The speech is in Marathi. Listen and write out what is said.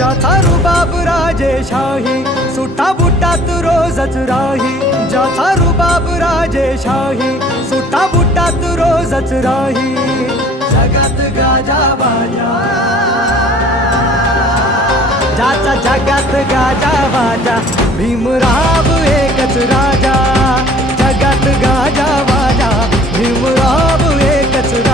ज्याचा रुबाब राजेशाही, सुटा बुटात रोजच राही. ज्याचा रुबाब राजेशाही, सुटा बुटात रोजच राही. जगात गाजा बाजा, ज्याचा जगात गाजा बाजा, भीमराव एकच राजा. जगात गाजा बाजा, भीमराव एकच राजा.